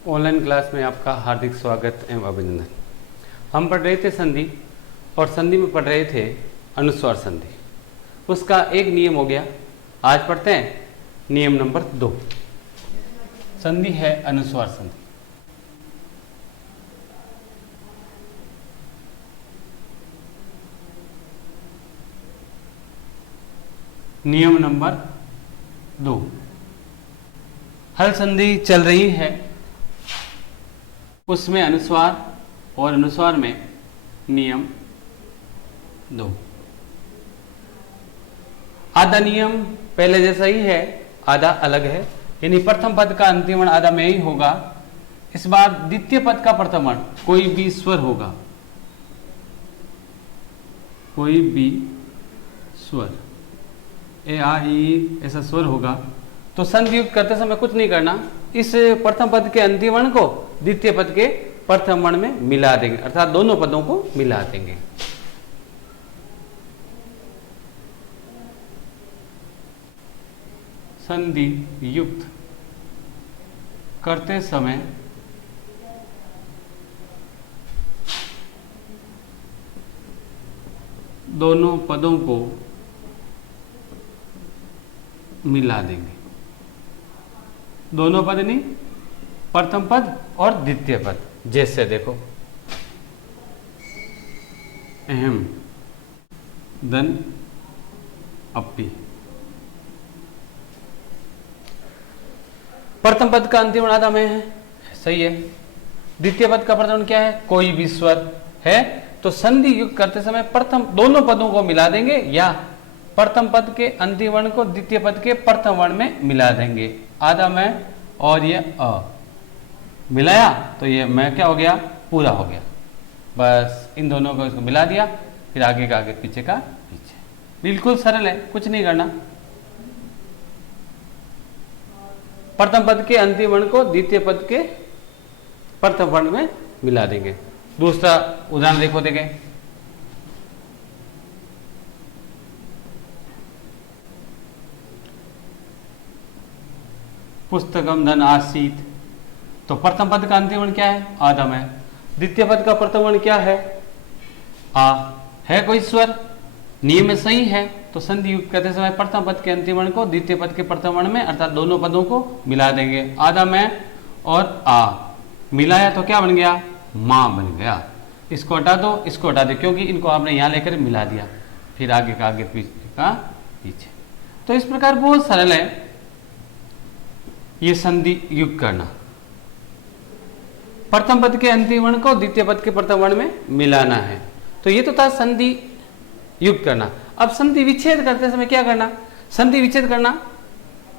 Online class में आपका हार्दिक स्वागत एवं अभिनंदन। हम पढ़ रहे थे संधि और संधि में पढ़ रहे थे अनुस्वार संधि। उसका एक नियम हो गया। आज पढ़ते हैं नियम नंबर 2। संधि है अनुस्वार संधि। नियम नंबर 2, हल संधि चल रही है, उसमें अनुस्वार और अनुस्वार में नियम 2। आधा नियम पहले जैसा ही है, आधा अलग है, यानी प्रथम पद का अंतिम वर्ण आधा में ही होगा। इस बार द्वितीय पद का प्रथम वर्ण कोई भी स्वर होगा, कोई भी स्वर, ए आ ई ऐसा स्वर होगा। तो संधि युक्त करते समय कुछ नहीं करना, इस प्रथम पद के अंतिम वर्ण को द्वितीय पद के प्रथम वर्ण में मिला देंगे, अर्थात दोनों पदों को मिला देंगे। संधि युक्त करते समय दोनों पदों को मिला देंगे। दोनों पद नहीं, प्रथम पद और द्वितीय पद। जैसे देखो, अहम धन अपी, प्रथम पद का अंतिम वर्ण आधा में है, सही है। द्वितीय पद का प्रथम वर्ण क्या है? कोई भी स्वर है। तो संधि युक्त करते समय प्रथम दोनों पदों को मिला देंगे, या प्रथम पद के अंतिम वर्ण को द्वितीय पद के प्रथम वर्ण में मिला देंगे। आधा में और ये अ मिलाया तो ये मैं क्या हो गया? पूरा हो गया। बस इन दोनों को इसको मिला दिया, फिर आगे का आगे, पीछे का पीछे। बिल्कुल सरल है, कुछ नहीं करना। प्रथम पद के अंतिम वर्ण को द्वितीय पद के प्रथम वर्ण में मिला देंगे। दूसरा उदाहरण देखो, देखें, पुस्तकम धन आसीत। तो प्रथम पद का अंतिम वर्ण क्या है? आदम है। द्वितीय पद का प्रथम वर्ण क्या है? आ है। कोई स्वर नियम में सही है। तो संधि युक्त करते समय प्रथम पद के अंतिम वर्ण को द्वितीय पद के प्रथम वर्ण में, अर्थात दोनों पदों को मिला देंगे। आदम है और आ मिलाया तो क्या बन गया? मां बन गया। इसको हटा दो, इसको हटा दो, क्योंकि इनको आपने यहां लेकर मिला दिया। फिर आगे का आगे, पीछे का पीछे। तो इस प्रकार बहुत सरल है ये संधि युक्त करना। प्रथम पद के अंतिम वर्ण को द्वितीय पद के प्रथम वर्ण में मिलाना है। तो ये तो था संधि युक्त करना। अब संधि विच्छेद करते समय क्या करना? संधि विच्छेद करना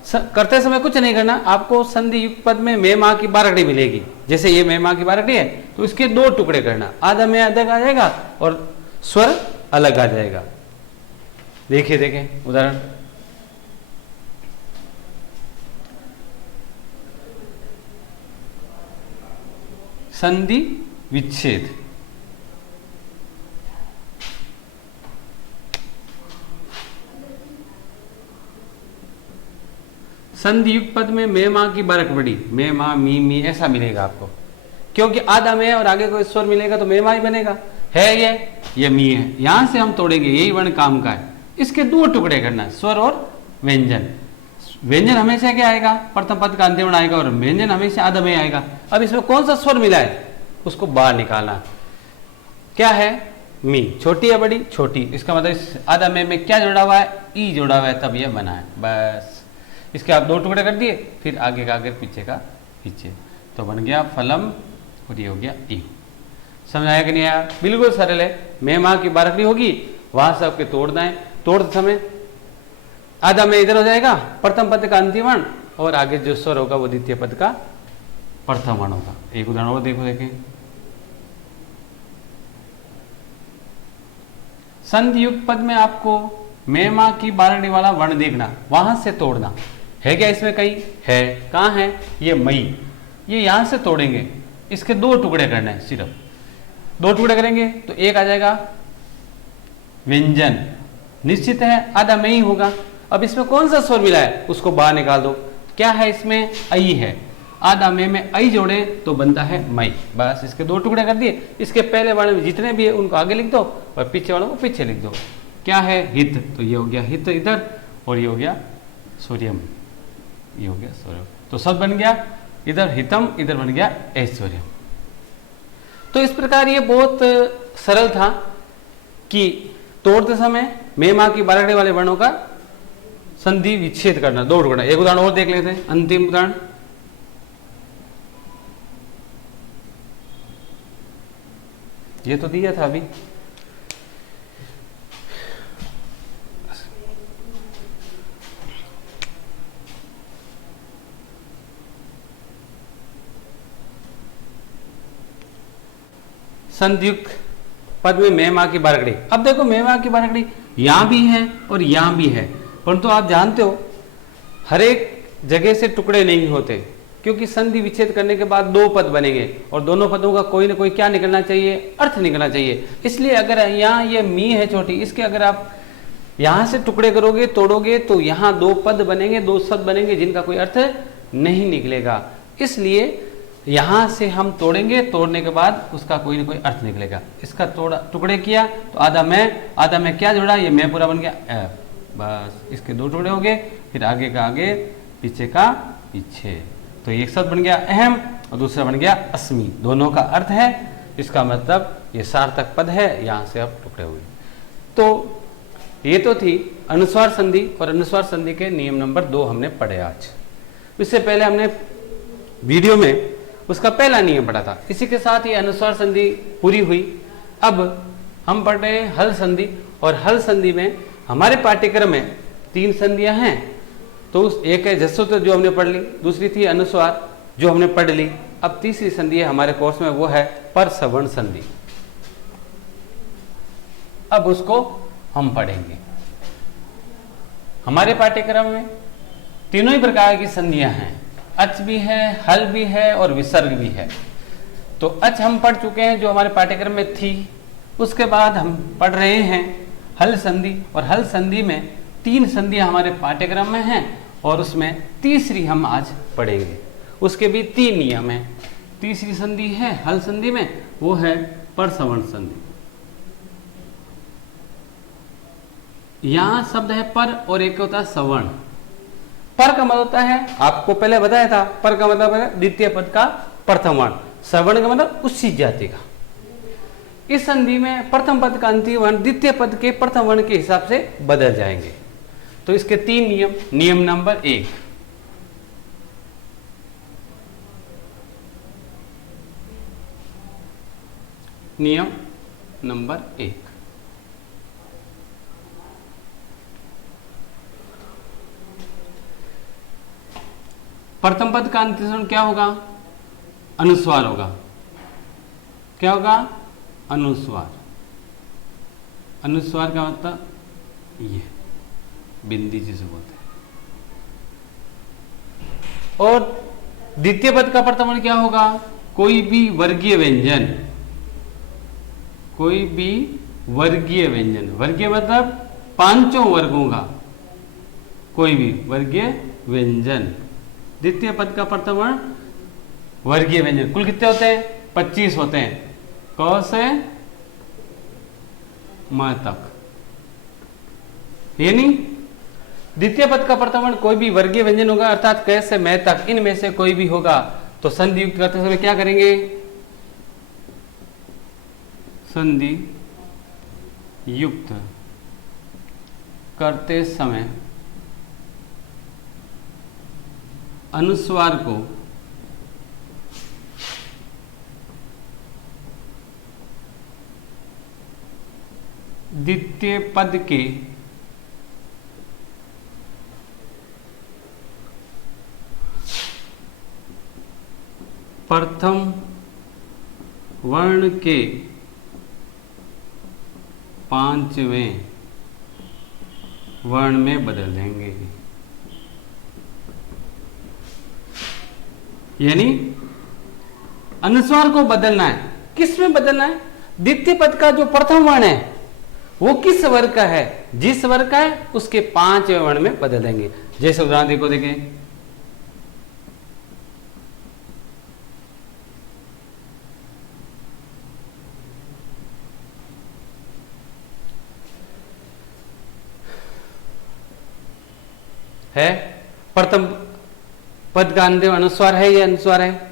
करते समय कुछ नहीं करना। आपको संधि युक्त पद में मे माँ की बारकड़ी मिलेगी। जैसे ये मे माँ की बारकड़ी है, तो इसके 2 टुकड़े करना। आधा में अलग आ जाएगा और स्वर अलग आ जाएगा। देखिए देखें उदाहरण, संधि विच्छेद। संधि युक्त पद में मे माँ की बारकड़ी, मे माँ मी मी ऐसा मिलेगा आपको, क्योंकि आधा में और आगे कोई स्वर मिलेगा तो मे माँ ही बनेगा। है ये मी है। यहां से हम तोड़ेंगे, यही वर्ण काम का है। इसके 2 टुकड़े करना, स्वर और व्यंजन। व्यंजन हमेशा क्या आएगा? प्रथम पद का अंतिम वर्ण आएगा, और व्यंजन हमेशा आधा में आएगा। अब इसमें कौन सा स्वर मिला है उसको बाहर निकालना। क्या है? मी। छोटी है बड़ी? छोटी। इसका मतलब इस आधा में क्या जोड़ा हुआ है? ई जोड़ा हुआ है, तब यह बना है। बस इसके आप 2 टुकड़े कर दिए, फिर आगे का आगे, पीछे का पीछे, तो बन गया फलम, और ये हो गया ई। समझाया कि नहीं आया? बिल्कुल सरल है। मे माँ की बारकड़ी होगी, वहां से आपके तोड़ना है। तोड़ते समय आधा में इधर हो जाएगा, प्रथम पद का अंतिम वर्ण, और आगे जो स्वर होगा वो द्वितीय पद का प्रथम वर्ण होगा। एक उदाहरण और देखो, देखें, संधि युक्त पद में आपको मे माँ की बारकड़ी वाला वर्ण देखना, वहां से तोड़ना है। क्या इसमें कहीं है? कहां है? ये मई, ये यहां से तोड़ेंगे। इसके 2 टुकड़े करने हैं, सिर्फ 2 टुकड़े करेंगे तो एक आ जाएगा व्यंजन। निश्चित है आधा में ही होगा। अब इसमें कौन सा स्वर मिला है उसको बाहर निकाल दो। क्या है इसमें? आई है। आधा में आई जोड़े तो बनता है मई। बस इसके दो टुकड़े कर दिए। इसके पहले वाले में जितने भी है उनको आगे लिख दो और पीछे वालों को पीछे लिख दो। क्या है? हित, तो ये हो गया हित इधर और ये हो गया सूर्यम, ये हो गया सूर्यम। तो सब बन गया, इधर हितम, इधर बन गया ऐश्वर्यम। तो इस प्रकार ये बहुत सरल था कि तोड़ते समय मे माँ की बारहड़े वाले वर्णों का संधि विच्छेद करना, दो टुकड़ा। एक उदाहरण और देख लेते हैं, अंतिम उदाहरण। ये तो दिया था अभी। संधियुक्त पद में मे माँ की बारहड़ी। अब देखो मे माँ की बारहड़ी यहां भी है और यहां भी है, परंतु आप जानते हो हर एक जगह से टुकड़े नहीं होते, क्योंकि संधि विच्छेद करने के बाद दो पद बनेंगे और दोनों पदों का कोई ना कोई क्या निकलना चाहिए? अर्थ निकलना चाहिए। इसलिए अगर यहाँ ये मी है छोटी, इसके अगर आप यहां से टुकड़े करोगे, तोड़ोगे, तो यहाँ दो पद बनेंगे, दो शब्द बनेंगे जिनका कोई अर्थ नहीं निकलेगा। इसलिए यहां से हम तोड़ेंगे, तोड़ने के बाद उसका कोई ना कोई अर्थ निकलेगा। इसका टुकड़े किया तो आधा में क्या जोड़ा? ये मैं पूरा बन गया एफ। बस इसके दो टुकड़े हो गए, फिर आगे का आगे, पीछे का पीछे। तो एक शब्द बन गया अहम और दूसरा बन गया अस्मि। दोनों का अर्थ है, इसका मतलब ये सार्थक पद है, यहां से अब टुकड़े हुए। तो ये तो थी अनुस्वार संधि, और अनुस्वार संधि के नियम नंबर 2 हमने पढ़े आज। इससे पहले हमने वीडियो में उसका पहला नियम पढ़ा था। इसी के साथ ये अनुस्वार संधि पूरी हुई। अब हम पढ़ रहे हैं हल संधि, और हल संधि में हमारे पाठ्यक्रम में 3 संधियां हैं। तो उस एक है जसूत्र जो हमने पढ़ ली, दूसरी थी अनुस्वार जो हमने पढ़ ली। अब तीसरी संधि है हमारे कोर्स में, वो है परसवर्ण संधि। अब उसको हम पढ़ेंगे। हमारे पाठ्यक्रम में तीनों ही प्रकार की संधियां हैं, अच भी है, हल भी है और विसर्ग भी है। तो अच हम पढ़ चुके हैं जो हमारे पाठ्यक्रम में थी। उसके बाद हम पढ़ रहे हैं हल संधि, और हल संधि में 3 संधियां हमारे पाठ्यक्रम में हैं और उसमें तीसरी हम आज पढ़ेंगे। उसके भी 3 नियम हैं। तीसरी संधि है हल संधि में, वो है परसवर्ण संधि। यहां शब्द है पर और एक होता है सवर्ण। पर का मतलब होता है, आपको पहले बताया था, पर का मतलब है द्वितीय पद का प्रथम वर्ण, सवर्ण का मतलब उसी जाति का। इस संधि में प्रथम पद का अंतिम वर्ण द्वितीय पद के प्रथम वर्ण के हिसाब से बदल जाएंगे। तो इसके 3 नियम। नियम नंबर 1, नियम नंबर 1, प्रथम पद का अंतिम वर्ण क्या होगा? अनुस्वार होगा। क्या होगा? अनुस्वार। अनुस्वार का मतलब ये बिंदी जिसे बोलते हैं। और द्वितीय पद का प्रथम वर्ण क्या होगा? कोई भी वर्गीय व्यंजन, कोई भी वर्गीय व्यंजन। वर्गीय मतलब 5 वर्गों का कोई भी वर्गीय व्यंजन। द्वितीय पद का प्रथम वर्ण वर्गीय व्यंजन। कुल कितने होते हैं? 25 होते हैं, क से म तक। यानी द्वितीय पद का प्रथम वर्ण कोई भी वर्गीय व्यंजन होगा, अर्थात क से म तक, इनमें से कोई भी होगा। तो संधि युक्त करते समय क्या करेंगे? संधि युक्त करते समय अनुस्वार को द्वितीय पद के प्रथम वर्ण के 5वें वर्ण में बदल देंगे। यानी अनुस्वार को बदलना है। किस में बदलना है? द्वितीय पद का जो प्रथम वर्ण है वो किस वर्ग का है? जिस वर्ग का है उसके 5वें वर्ण में बदल देंगे। जैसे उदाहरण देखो, देखें है, प्रथम पद का अंतिम अनुस्वार है, ये अनुस्वार है,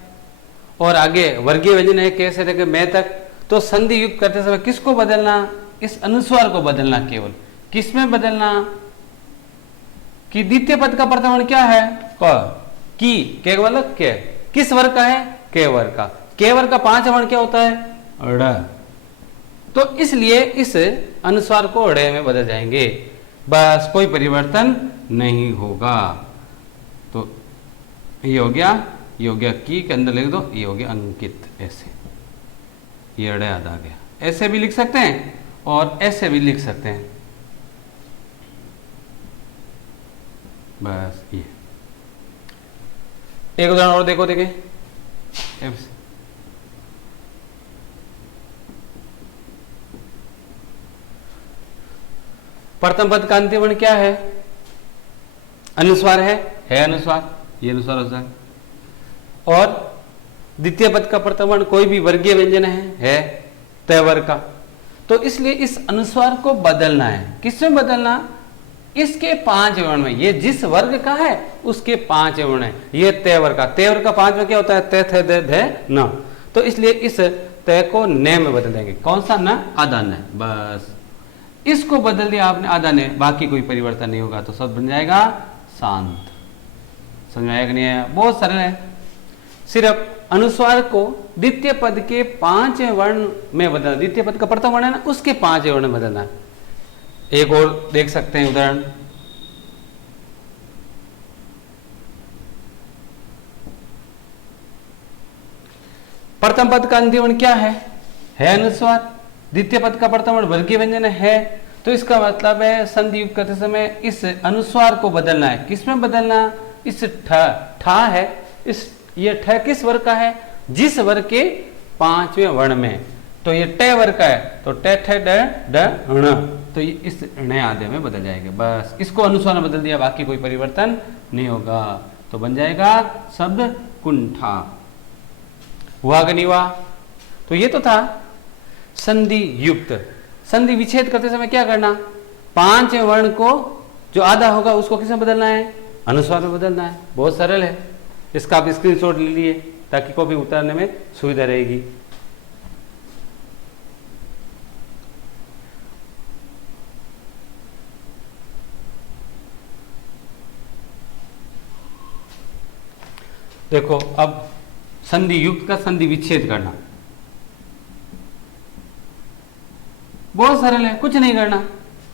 और आगे वर्गीय व्यंजन है कैसे लेकर मैं तक। तो संधि युक्त करते समय किसको बदलना, इस अनुस्वार को बदलना, केवल किसमें बदलना कि द्वितीय पद का प्रथम वर्ण क्या है, क, की, केवल के, किस वर्ग का है, के वर्ग का। के वर्ग का पांच वर्ण क्या होता है, ड़। तो इसलिए इस अनुस्वार को ड़ में बदल जाएंगे, बस कोई परिवर्तन नहीं होगा। तो ये हो गया, ये हो गया की के अंदर लिख दो, ये हो गया अंकित, ऐसे ये ड़ याद आ गया। ऐसे भी लिख सकते हैं और ऐसे भी लिख सकते हैं, बस ये। एक उदाहरण और देखो, देखे प्रथम पद का अंतिम वर्ण क्या है, अनुस्वार है अनुस्वार, ये अनुस्वार हो जाए। और द्वितीय पद का प्रथम वर्ण कोई भी वर्गीय व्यंजन है तय वर्ग का। तो इसलिए इस अनुस्वार को बदलना है, किसमें बदलना, इसके पांच वर्ण में। ये जिस वर्ग का है उसके पांच वर्ण है, ये तय वर्ग का। तय वर्ग का पांच में क्या होता है, तय थे दे धे न। तो इसलिए इस तय को न में बदल देंगे। कौन सा न, आधा न, बस इसको बदल दिया आपने आधा ने, बाकी कोई परिवर्तन नहीं होगा। तो शब्द बन जाएगा शांत। समझ में आया कि नहीं आया, बहुत सरल है। सिर्फ अनुस्वार को द्वितीय पद के पांच वर्ण में बदलना, द्वितीय पद का प्रथम वर्ण है ना, उसके पांच वर्ण में बदलना। एक और देख सकते हैं उदाहरण, प्रथम पद का अंतिम वर्ण क्या है अनुस्वार। द्वितीय पद का प्रथम वर्ण वर्गीय व्यंजन है। तो इसका मतलब है संधि युक्त करते समय इस अनुस्वार को बदलना है। किसमें बदलना, इस ठा है, इस ये ठ किस वर्ग का है, जिस वर्ग के पांचवें वर्ण में। तो ये ट वर्ग का है, तो ट ठ ड ड ण, तो ये इस ण आधे में बदल जाएगा। बस इसको अनुस्वार में बदल दिया, बाकी कोई परिवर्तन नहीं होगा। तो बन जाएगा शब्द कुंठा। हुआ कि नहीं हुआ। तो ये तो था संधि युक्त। संधि विच्छेद करते समय क्या करना, पांच वर्ण को जो आधा होगा उसको किस में बदलना है, अनुस्वार में बदलना है। बहुत सरल है। इसका आप स्क्रीनशॉट ले लिए ताकि को भी उतारने में सुविधा रहेगी। देखो अब संधि युक्त का संधि विच्छेद करना बहुत सरल है, कुछ नहीं करना।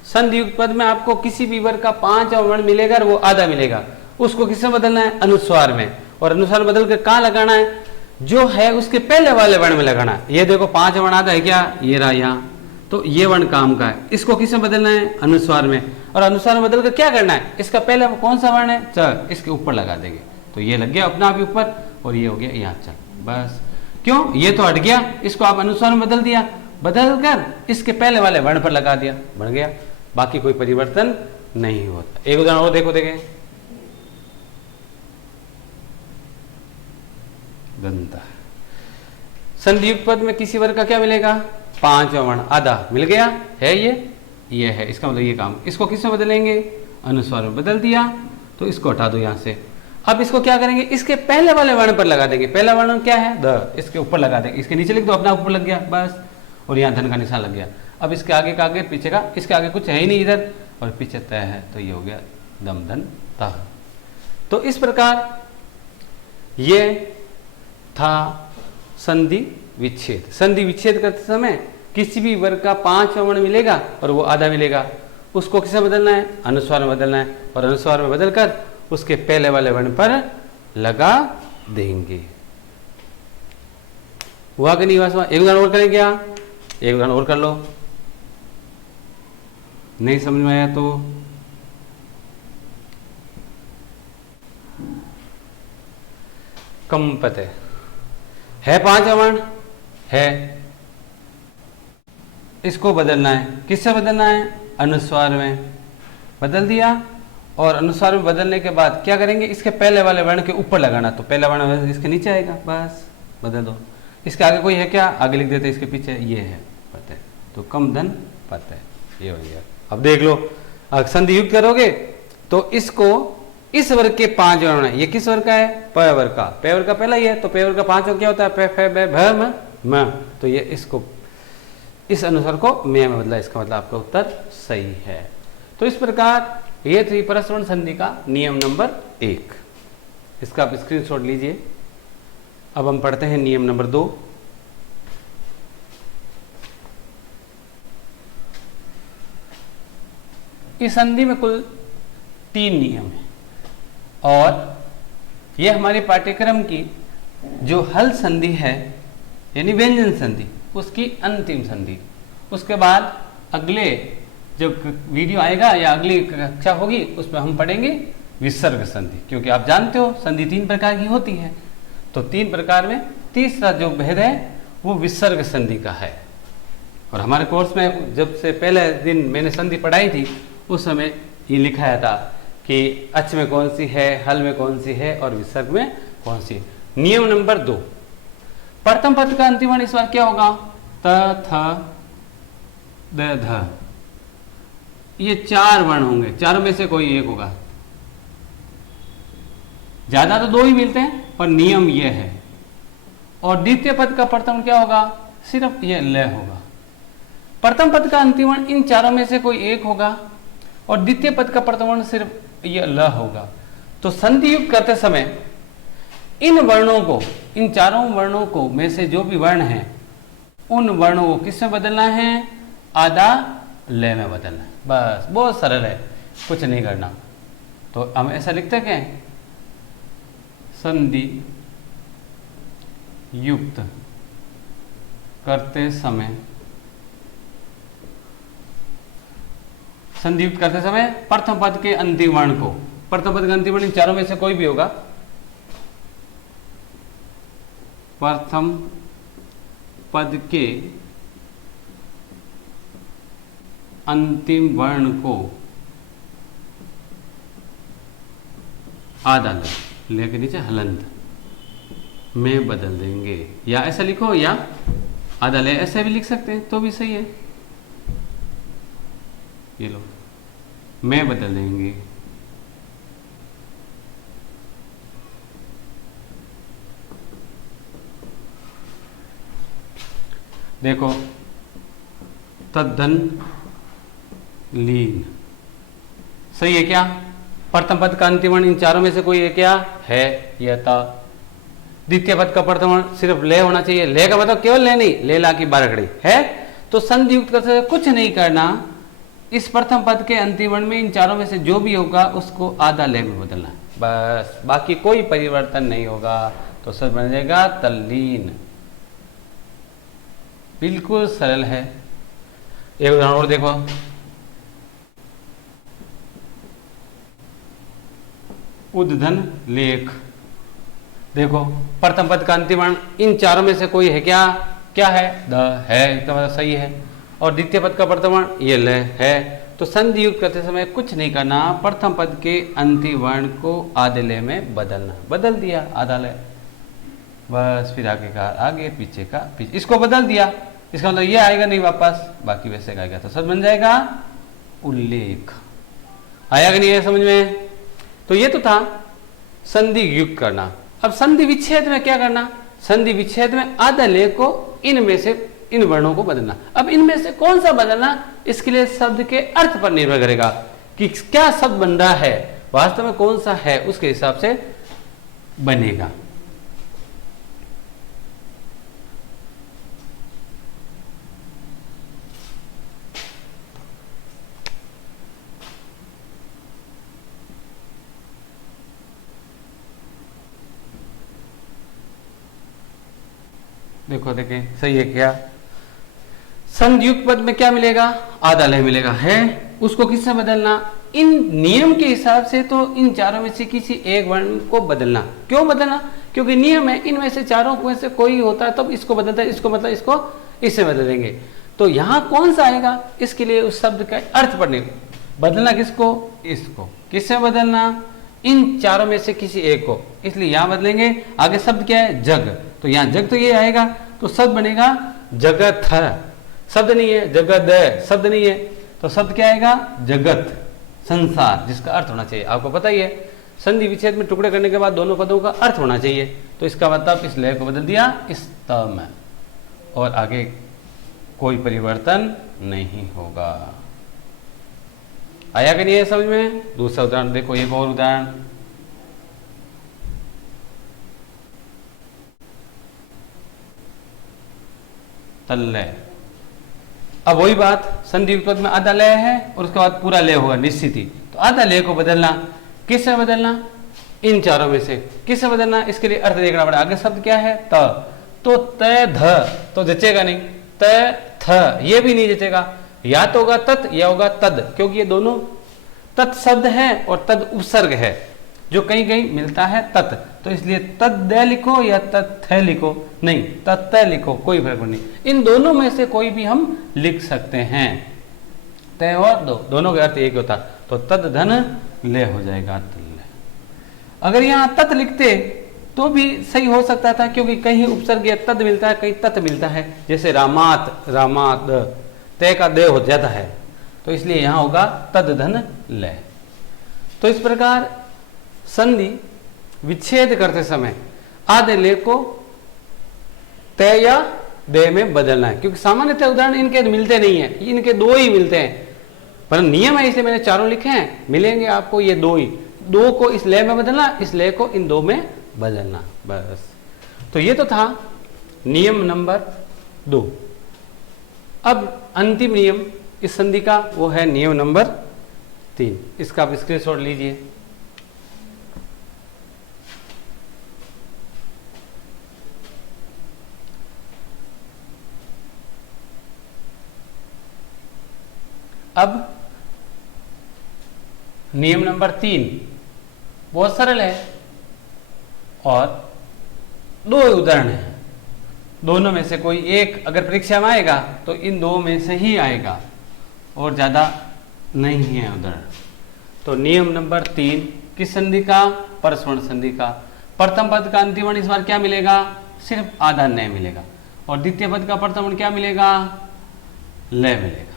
संधि युक्त पद में आपको किसी भी वर्ग का पांच वर्ण मिलेगा और वो आधा मिलेगा, उसको किसमें बदलना है, अनुस्वार में। और अनुस्वार बदल कर कहां लगाना है, जो है उसके पहले वाले वर्ण में लगाना है। ये देखो पांच वर्ण आधा है क्या, ये रहा यहाँ, तो ये वर्ण काम का है, इसको किसमें बदलना है, अनुस्वार में। और अनुस्वार में बदल कर क्या करना है, इसका पहले कौन सा वर्ण है, च, इसके ऊपर लगा देंगे। तो ये लग गया अपना आप ऊपर, और ये हो गया यहाँ च। बस क्यों, ये तो हट गया, इसको आप अनुस्वार में बदल दिया, बदल कर इसके पहले वाले वर्ण पर लगा दिया, बन गया। बाकी कोई परिवर्तन नहीं होता। एक उदाहरण और देखो, देखें दंता। संधि युक्त पद में किसी वर्ग का क्या मिलेगा, पांचवा वर्ण आधा मिल गया है, ये है, इसका मतलब ये काम। इसको किसमें बदलेंगे, अनुस्वार में बदल दिया, तो इसको हटा दो यहां से। अब इसको क्या करेंगे, इसके पहले वाले वर्ण पर लगा देंगे। पहला वर्ण क्या है, द, इसके ऊपर लगा देंगे, इसके नीचे लिख दो, अपना ऊपर लग गया बस। और यहाँ धन का निशान लग गया। अब इसके आगे का आगे, पीछे का, इसके आगे कुछ है ही नहीं इधर, और पीछे तय है, तो ये हो गया दम धन तह। तो इस प्रकार ये था संधि विच्छेद। संधि विच्छेद करते समय किसी भी वर्ग का पांचवा वर्ण मिलेगा और वो आधा मिलेगा, उसको किसे बदलना है, अनुस्वार में बदलना है। और अनुस्वार में बदलकर उसके पहले वाले वर्ण पर लगा देंगे। हुआ कि नहीं हुआ। एक उदाहरण और करें क्या, एक उदाहरण और कर लो, नहीं समझ में आया तो कंपत है पांचवा वर्ण है, इसको बदलना है, किससे बदलना है, अनुस्वार में बदल दिया। और अनुस्वार में बदलने के बाद क्या करेंगे, इसके पहले वाले वर्ण के ऊपर लगाना, तो पहला वर्ण इसके नीचे आएगा, बस बदल दो। इसके आगे कोई है क्या, आगे लिख देते, इसके पीछे ये है पत है, तो कम धन पत है, ये हो गया। अब देख लो, संधि युक्त करोगे तो इसको इस वर्ग के 5 वर्ण है। ये किस वर्ग का है? प वर्ग का। प वर्ग का पहला ही है, तो प वर्ग का 5 क्या होता है? प फ ब भ म। तो ये इसको इस अनुसार को मे में बदला, इसका मतलब आपका उत्तर सही है। तो इस प्रकार ये थी परस्पर संधि का नियम नंबर 1। इसका आप स्क्रीनशॉट लीजिए। अब हम पढ़ते हैं नियम नंबर 2। इस संधि में कुल 3 नियम है और यह हमारे पाठ्यक्रम की जो हल संधि है यानी व्यंजन संधि उसकी अंतिम संधि। उसके बाद अगले जब वीडियो आएगा या अगली कक्षा होगी उसमें हम पढ़ेंगे विसर्ग संधि, क्योंकि आप जानते हो संधि 3 प्रकार की होती है। तो 3 प्रकार में तीसरा जो भेद है वो विसर्ग संधि का है। और हमारे कोर्स में जब से पहले दिन मैंने संधि पढ़ाई थी उस समय ये लिखाया था कि अच में कौन सी है, हल में कौन सी है और विसर्ग में कौन सी। नियम नंबर 2, प्रथम पद का अंतिम वर्ण इस बार क्या होगा? त थ द ध। ये 4 वर्ण होंगे, चारों में से कोई एक होगा। ज्यादा तो 2 ही मिलते हैं और नियम ये है। और द्वितीय पद का प्रथम क्या होगा? सिर्फ ये ल होगा। प्रथम पद का अंतिम वर्ण इन चारों में से कोई एक होगा और द्वितीय पद का प्रथम वर्ण सिर्फ ये ल होगा। तो संधि युक्त करते समय इन वर्णों को, इन चारों वर्णों को में से जो भी वर्ण है उन वर्णों को किस में बदलना है? आधा ल में बदलना है। बस, बहुत सरल है, कुछ नहीं करना। तो हम ऐसा लिखते हैं, संधि युक्त करते समय, संधि युक्त करते समय प्रथम पद के अंतिम वर्ण को, प्रथम पद का अंतिम वर्ण इन चारों में से कोई भी होगा, प्रथम पद के अंतिम वर्ण को आधा ल के नीचे हलंत में बदल देंगे। या ऐसा लिखो या आधा ल ऐसे भी लिख सकते हैं तो भी सही है। ये लो, में बदल देंगे। देखो, तद्धन लीन सही है क्या? प्रथम पद का अंतिम वर्ण इन चारों में से कोई है क्या? है, यह था। द्वितीय पद का प्रथम वर्ण सिर्फ ले होना चाहिए। ले का मतलब केवल ले नहीं, ले ला की बारहड़ी है। तो संधि युक्त करते कुछ नहीं करना, इस प्रथम पद के अंतिम वर्ण में इन चारों में से जो भी होगा उसको आधा ले में बदलना, बस, बाकी कोई परिवर्तन नहीं होगा। तो सब बन जाएगा तल्लीन। बिल्कुल सरल है। एक उदाहरण और देखो, उद्धन लेख। देखो, प्रथम पद का अंतिम वर्ण इन चारों में से कोई है क्या? क्या है? द है, इसका मतलब सही है। और द्वितीय पद का प्रथम वर्ण ये ल है। तो संधि युक्त करते समय कुछ नहीं करना, प्रथम पद के अंतिम वर्ण को आधे ले में बदलना। बदल दिया आधा ले, बस, फिर आगे का आगे, पीछे का पीछे, इसको बदल दिया। इसका मतलब ये आएगा नहीं वापस, बाकी वैसे आएगा। तो सब बन जाएगा उल्लेख। आया कि नहीं है समझ में? तो ये तो था संधि युक्त करना। अब संधि विच्छेद में क्या करना? संधि विच्छेद में आधा ले को इनमें से, इन वर्णों को बदलना। अब इनमें से कौन सा बदलना, इसके लिए शब्द के अर्थ पर निर्भर करेगा कि क्या शब्द बन रहा है, वास्तव में कौन सा है, उसके हिसाब से बनेगा। देखो, देखें सही है क्या? संधि युक्त पद में क्या मिलेगा? आधा लय मिलेगा, है। उसको किससे बदलना? इन नियम के हिसाब से तो इन चारों में से किसी एक वर्ण को बदलना। क्यों बदलना? क्योंकि नियम है, इनमें से चारों में से कोई होता है तब इसको बदलता है, इसको मतलब इसको इससे बदल देंगे। तो यहां कौन सा आएगा, इसके लिए उस शब्द का अर्थ पर नहीं, बदलना किसको? इसको। किससे बदलना? इन चारों में से किसी एक को, इसलिए यहां बदलेंगे। आगे शब्द क्या है? जग। तो यहां जग तो ये आएगा, तो शब्द बनेगा जगत है। शब्द नहीं है, जगत है शब्द नहीं है, तो शब्द क्या आएगा? जगत, संसार, जिसका अर्थ होना चाहिए आपको पता ही है। संधि विच्छेद में टुकड़े करने के बाद दोनों पदों का अर्थ होना चाहिए, तो इसका मतलब इस लय को बदल दिया इस त में, और आगे कोई परिवर्तन नहीं होगा। आया कि नहीं है समझ में? दूसरा उदाहरण देखो, एक और उदाहरण, तल्लय। अब वही बात, संधि युक्त पद में आधा लय है और उसके बाद पूरा लय होगा निश्चित ही, तो आधा लय को बदलना, किससे बदलना? इन चारों में से किससे बदलना? इसके लिए अर्थ देखना पड़ा। आगे शब्द क्या है? त, तो त ध तो जचेगा नहीं, त थ ये भी नहीं जचेगा, या तो होगा तत् या होगा तद, क्योंकि ये दोनों तत् शब्द है और तद उपसर्ग है जो कहीं कहीं मिलता है तत्, तो इसलिए तद लिखो या तत्थ लिखो, नहीं तत्त लिखो, कोई फर्क नहीं, इन दोनों में से कोई भी हम लिख सकते हैं। तय और दो, दोनों का अर्थ एक होता, तो तद धन ले हो जाएगा तल्लय। अगर यहाँ तत् लिखते तो भी सही हो सकता था, क्योंकि कहीं उपसर्ग या तद मिलता है, कहीं तत् मिलता है, जैसे रामात, रामात तय का दे हो जाता है, तो इसलिए यहां होगा तद धन लय। तो इस प्रकार संधि विच्छेद करते समय आधे लय को तय या दे में बदलना है, क्योंकि सामान्यतः उदाहरण इनके मिलते नहीं है, इनके दो ही मिलते हैं, पर नियम है इसलिए मैंने चारों लिखे हैं, मिलेंगे आपको ये दो ही, दो को इस लय में बदलना, इस लय को इन दो में बदलना, बस। तो ये तो था नियम नंबर 2। अब अंतिम नियम इस संधि का वो है नियम नंबर 3, इसका आप स्क्रीनशॉट लीजिए। अब नियम नंबर 3 बहुत सरल है और दो उदाहरण है, दोनों में से कोई एक अगर परीक्षा में आएगा तो इन दो में से ही आएगा और ज्यादा नहीं है उदाहरण। तो नियम नंबर 3 किस संधि का? परस्वर्ण संधि का। प्रथम पद का अंतिम वर्ण इस बार क्या मिलेगा? सिर्फ आधा नय मिलेगा, और द्वितीय पद का प्रथम वर्ण क्या मिलेगा? लय मिलेगा।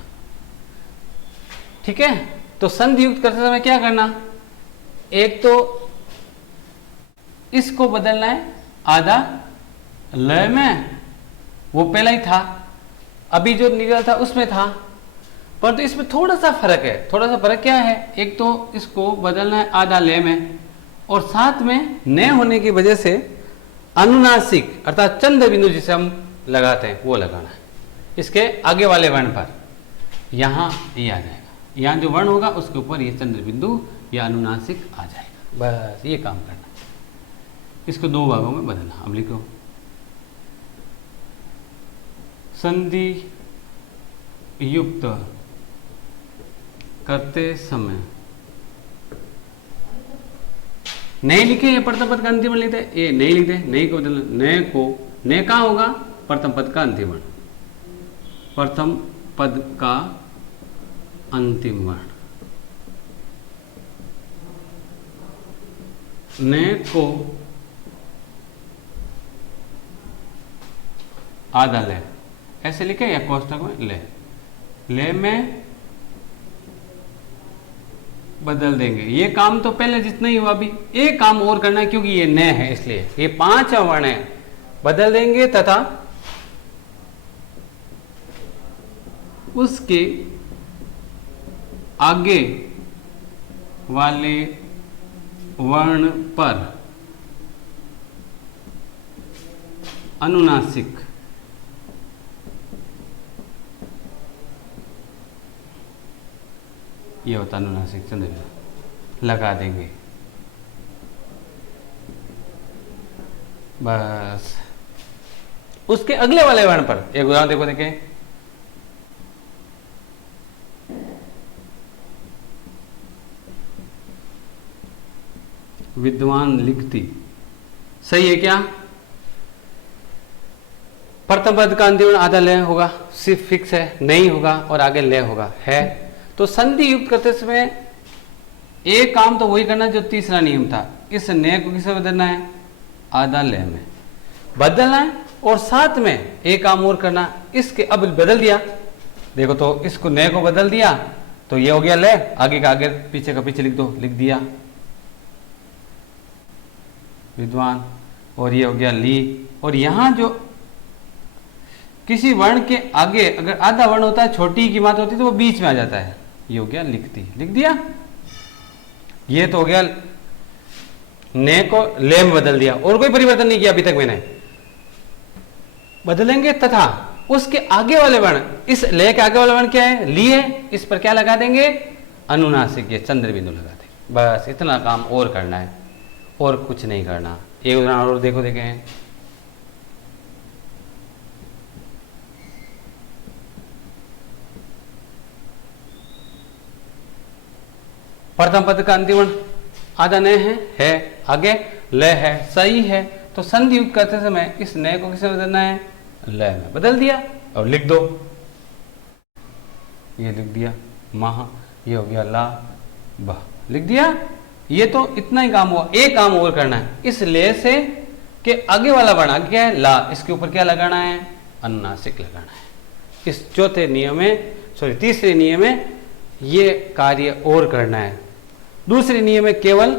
ठीक है, तो संधि युक्त करते समय क्या करना? एक तो इसको बदलना है आधा लय में, वो पहला ही था, अभी जो निकला था उसमें था, परंतु इसमें थोड़ा सा फर्क है। थोड़ा सा फर्क क्या है? एक तो इसको बदलना है आधा लय में, और साथ में नय होने की वजह से अनुनासिक अर्थात चंद्र बिंदु जिसे हम लगाते हैं वो लगाना है इसके आगे वाले वर्ण पर, यहां ये आ जाएगा, यहां जो वर्ण होगा उसके ऊपर ये चंद्र बिंदु या अनुनासिक आ जाएगा, बस ये काम करना। इसको दो भागों में बदलना। अब लिखो, संधि युक्त करते समय नए लिखे या प्रथम पद का अंतिम वर्ण लिखते, ये नहीं लिखते, नए को बदलना, नए को, नए कहाँ होगा? प्रथम पद का अंतिम वर्ण, प्रथम पद का अंतिम वर्ण, नए को आधा लय ऐसे लिखे या कोष्टक में लय, लय में बदल देंगे। ये काम तो पहले जितना ही हुआ, अभी एक काम और करना है क्योंकि ये नय है, इसलिए ये 5 वर्ण है, बदल देंगे तथा उसके आगे वाले वर्ण पर अनुनासिक ये होता अनुनासिक चंद्र लगा देंगे, बस। उसके अगले वाले वर्ण पर एक उदाहरण देखो, देखें, विद्वान लिखती, सही है क्या? प्रथम पद का अंतिम आधा लय होगा, सिर्फ फिक्स है, नहीं होगा, और आगे लय होगा, है। तो संधि युक्त करते समय एक काम तो वही करना जो तीसरा नियम था, इस नय को किसे बदलना है? आधा लय में बदलना है, और साथ में एक काम और करना, इसके अब बदल दिया, देखो तो इसको नय को बदल दिया तो ये हो गया लय, आगे का आगे, पीछे का पीछे लिख दो, लिख दिया, विद्वान, और ये हो गया ली। और यहाँ जो किसी वर्ण के आगे अगर आधा वर्ण होता है, छोटी की मात्रा होती है, तो वो बीच में आ जाता है। ये हो गया लिखती, लिख दिया। ये तो हो गया ने को ले में बदल दिया, और कोई परिवर्तन नहीं किया अभी तक मैंने। बदलेंगे तथा उसके आगे वाले वर्ण, इस ले के आगे वाला वर्ण क्या है, ली है, इस पर क्या लगा देंगे, अनुनासिक, ये चंद्र बिंदु लगा देंगे। बस इतना काम और करना है, और कुछ नहीं करना। एक उदाहरण और देखो, देखें, प्रथम पद का अंतिम वर्ण आधा न है, आगे ल है, सही है, तो संधि युक्त करते समय इस न को किसे बदलना है, ल में बदल दिया और लिख दो। ये लिख दिया महा, ये हो गया ला बह, लिख दिया। ये तो इतना ही काम हुआ। एक काम और करना है, इस ले से के आगे वाला वर्ण क्या है, ला, इसके ऊपर क्या लगाना है, अनुनासिक लगाना है। इस चौथे नियम में, सॉरी तीसरे नियम में ये कार्य और करना है। दूसरे नियम में केवल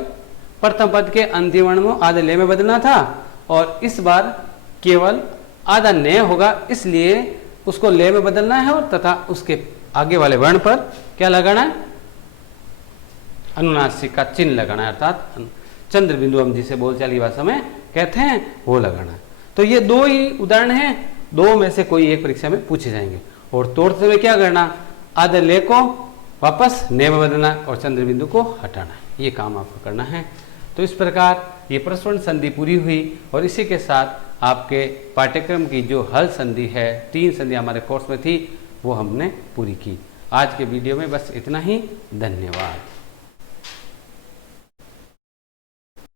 प्रथम पद के अंतिम वर्ण में आधे ले में बदलना था, और इस बार केवल आधा ने होगा, इसलिए उसको ले में बदलना है, और तथा उसके आगे वाले वर्ण पर क्या लगाना है, अनुनासिक का चिन्ह लगाना है, अर्थात चंद्र बिंदु हम जिसे बोलचाल की भाषा में कहते हैं वो लगाना है। तो ये दो ही उदाहरण हैं, दो में से कोई एक परीक्षा में पूछे जाएंगे। और तोड़ते हुए क्या करना, आधे ले को वापस ने में बदलना और चंद्र बिंदु को हटाना, ये काम आपको करना है। तो इस प्रकार ये प्रश्न संधि पूरी हुई, और इसी के साथ आपके पाठ्यक्रम की जो हल संधि है, 3 संधि हमारे कोर्स में थी, वो हमने पूरी की। आज के वीडियो में बस इतना ही। धन्यवाद।